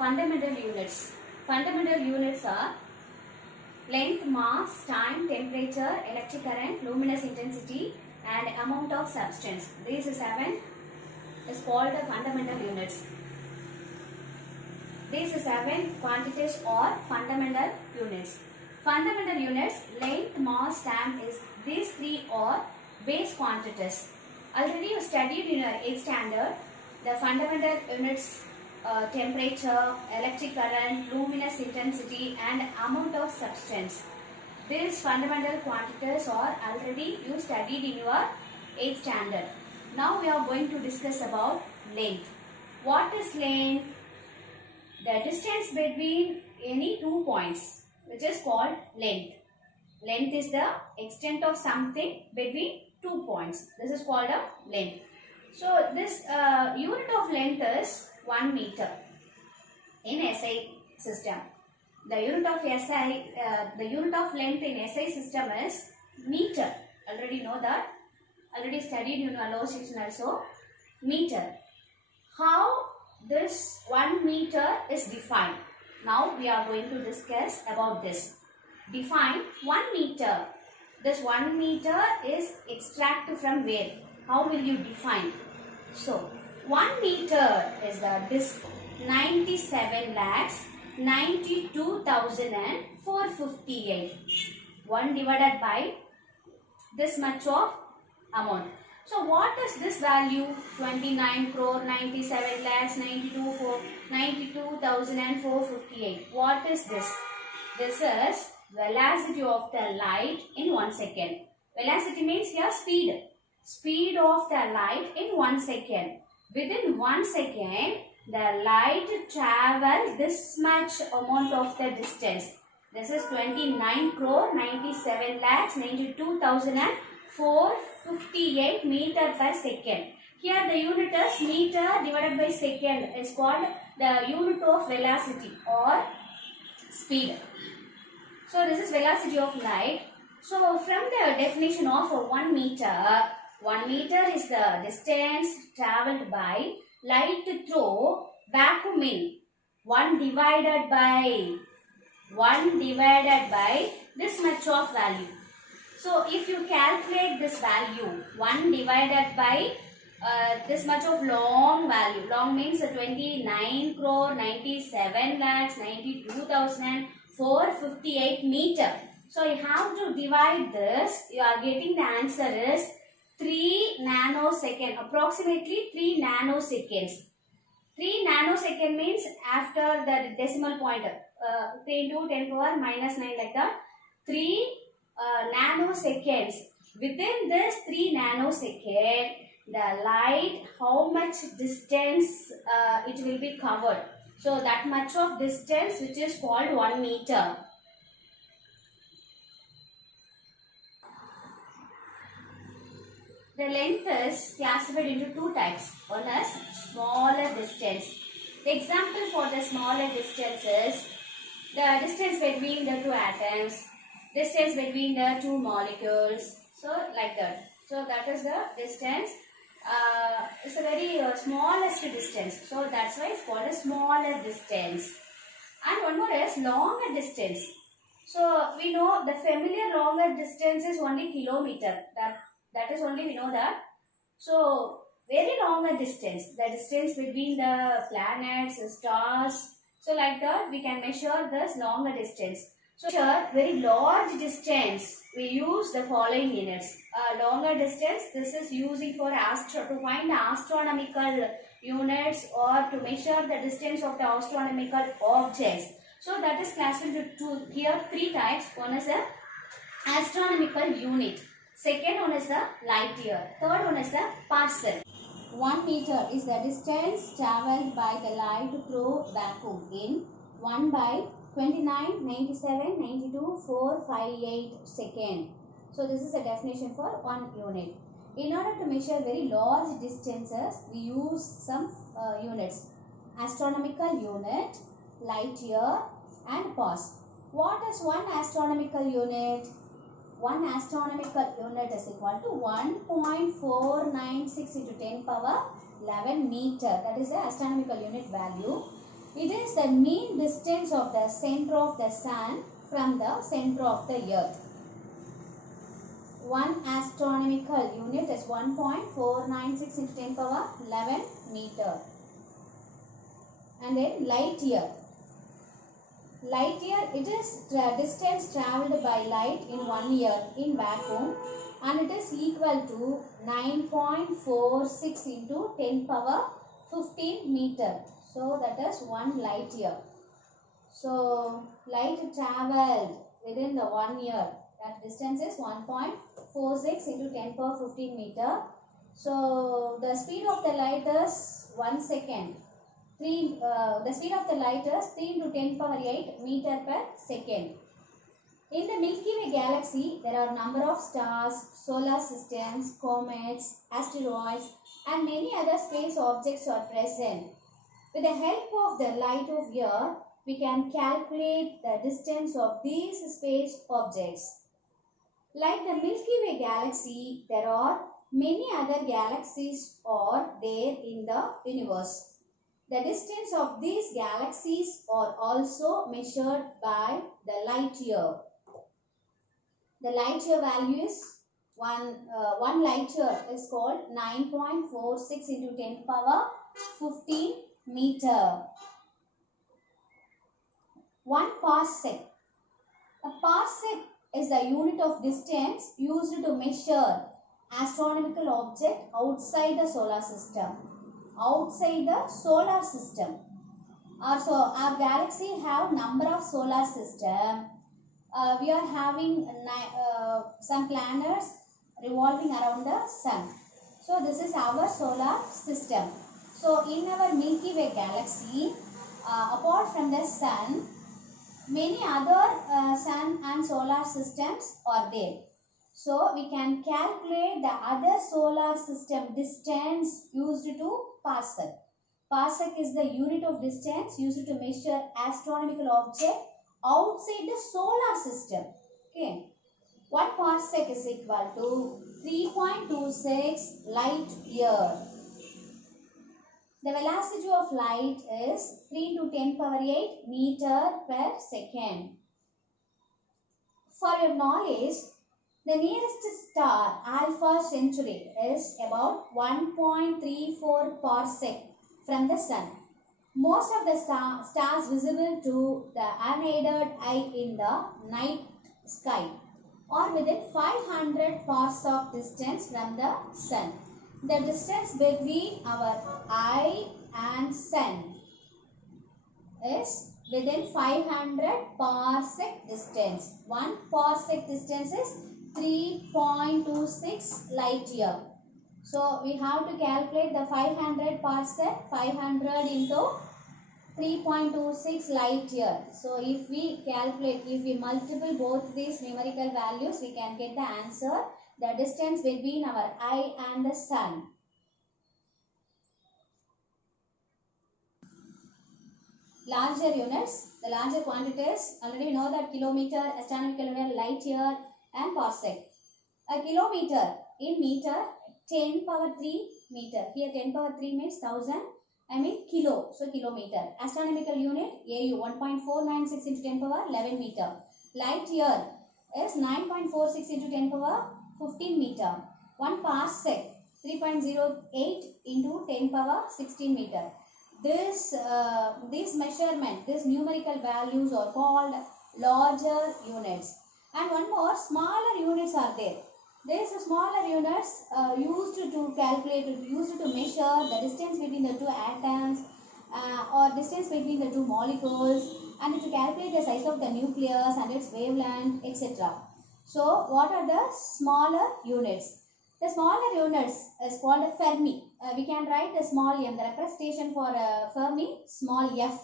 fundamental units. Fundamental units are length, mass, time, temperature, electric current, luminous intensity and amount of substance. These seven is called the fundamental units. These seven quantities are fundamental units. Fundamental units, length, mass, time is these three are base quantities. Already you studied in your 8th standard the fundamental units, temperature, electric current, luminous intensity and amount of substance. These fundamental quantities are already you studied in your 8th standard. Now we are going to discuss about length. What is length? The distance between any 2 points, which is called length. Length is the extent of something between 2 points. This is called a length. So this unit of length is 1 meter in SI system. The unit of the unit of length in SI system is meter. Already know that. Already studied in our lower section also. Meter. How this 1 meter is defined? Now we are going to discuss about this. Define 1 meter. This 1 meter is extracted from where? How will you define? So 1 meter is the disk 97,92,458. 1 divided by this much of amount. So what is this value? 29 crore 97 lakhs 92,458. What is this? This is velocity of the light in 1 second. Velocity means here speed. Speed of the light in 1 second. Within 1 second, the light travels this much amount of the distance. This is 29 crore 97 lakhs 92,458 meter per second. Here the unit is meter divided by second. It's called the unit of velocity or speed. So this is velocity of light. So from the definition of 1 meter, 1 meter is the distance travelled by light through vacuum in 1 divided by this much of value. So if you calculate this value 1 divided by this much of long value, long means 29 crore 97 lakhs 92,458 meter. So you have to divide this. You are getting the answer is 3 nanosecond, approximately 3 nanoseconds. 3 nanosecond means after the decimal point, 3 into 10 power minus 9 like that. 3 nanoseconds. Within this 3 nanosecond, the light, how much distance it will be covered. So that much of distance which is called 1 meter. The length is classified into 2 types. One is smaller distance. The example for the smaller distance is the distance between the 2 atoms, distance between the 2 molecules. So like that. So that is the distance. It's a very smallest distance. So that's why it's called a smaller distance. And one more is longer distance. So we know the familiar longer distance is only kilometer. That is only we know that. So very longer distance, the distance between the planets, stars. So like that we can measure this longer distance. So measure very large distance, we use the following units. Longer distance, this is using for to find the astronomical units or to measure the distance of the astronomical objects. So that is classified into here 3 types. One is a astronomical unit. Second one is the light year. Third one is the parsec. 1 meter is the distance travelled by the light through vacuum in 1 by 29, 97, 92, 458 second. So this is a definition for 1 unit. In order to measure very large distances, we use some units. Astronomical unit, light year and pass. What is 1 astronomical unit? 1 astronomical unit is equal to 1.496 into 10 power 11 meter. That is the astronomical unit value. It is the mean distance of the center of the sun from the center of the earth. One astronomical unit is 1.496 into 10 power 11 meter. And then light year. Light year, it is distance travelled by light in 1 year in vacuum, and it is equal to 9.46 into 10 power 15 meter. So that is 1 light year. So light travelled within the 1 year, that distance is 1.46 into 10 power 15 meter. So the speed of the light is 1 second. The speed of the light is 3 into 10 power 8 meter per second. In the Milky Way galaxy, there are a number of stars, solar systems, comets, asteroids, and many other space objects are present. With the help of the light of Earth, we can calculate the distance of these space objects. Like the Milky Way galaxy, there are many other galaxies are there in the universe. The distance of these galaxies are also measured by the light year. The light year value is 1 light year is called 9.46 into 10 power 15 meter. 1 parsec. A parsec is the unit of distance used to measure astronomical object outside the solar system. Outside the solar system. So our galaxy have number of solar system. We are having some planets revolving around the sun. So this is our solar system. So in our Milky Way galaxy, apart from the sun, many other sun and solar systems are there. So we can calculate the other solar system distance used to parsec. Parsec is the unit of distance used to measure astronomical object outside the solar system. Okay. 1 parsec is equal to 3.26 light year. The velocity of light is 3 into 10 power 8 meter per second. For your knowledge, the nearest star, Alpha Centauri, is about 1.34 parsec from the sun. Most of the stars visible to the unaided eye in the night sky are within 500 parsec distance from the sun. The distance between our eye and sun is within 500 parsec distance. 1 parsec distance is 3.26 light year. So we have to calculate the 500 parsec, 500 into 3.26 light year. So if we calculate, if we multiple both these numerical values, we can get the answer, the distance between our eye and the sun. Larger units, the larger quantities, already we know that kilometer, astronomical unit, light year and parsec. A kilometer in meter, 10 power 3 meter. Here 10 power 3 means 1000. Kilo. So kilometer. Astronomical unit AU 1.496 into 10 power 11 meter. Light year is 9.46 into 10 power 15 meter. 1 parsec 3.08 into 10 power 16 meter. This measurement, these numerical values are called larger units. And one more, smaller units are there. These smaller units used to calculate, used to measure the distance between the two atoms or distance between the two molecules, and to calculate the size of the nucleus and its wavelength, etc. So what are the smaller units? The smaller units is called Fermi. We can write the small m, the representation for Fermi, small f,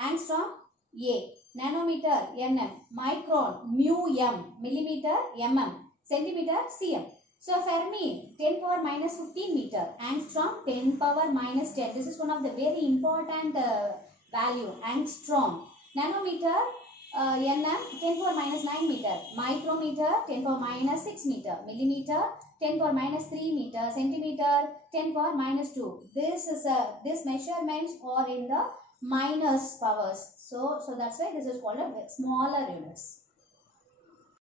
angstrom, a, nanometer, nm, micron, mu m, millimeter, mm, centimeter, cm. So Fermi 10 power minus 15 meter, angstrom 10 power minus 10. This is one of the very important value, angstrom. Nanometer, nm 10 power minus 9 meter, micrometer 10 power minus 6 meter, millimeter 10 power minus 3 meter, centimeter 10 power minus 2. This measurements are in the minus powers. So that's why this is called a smaller units.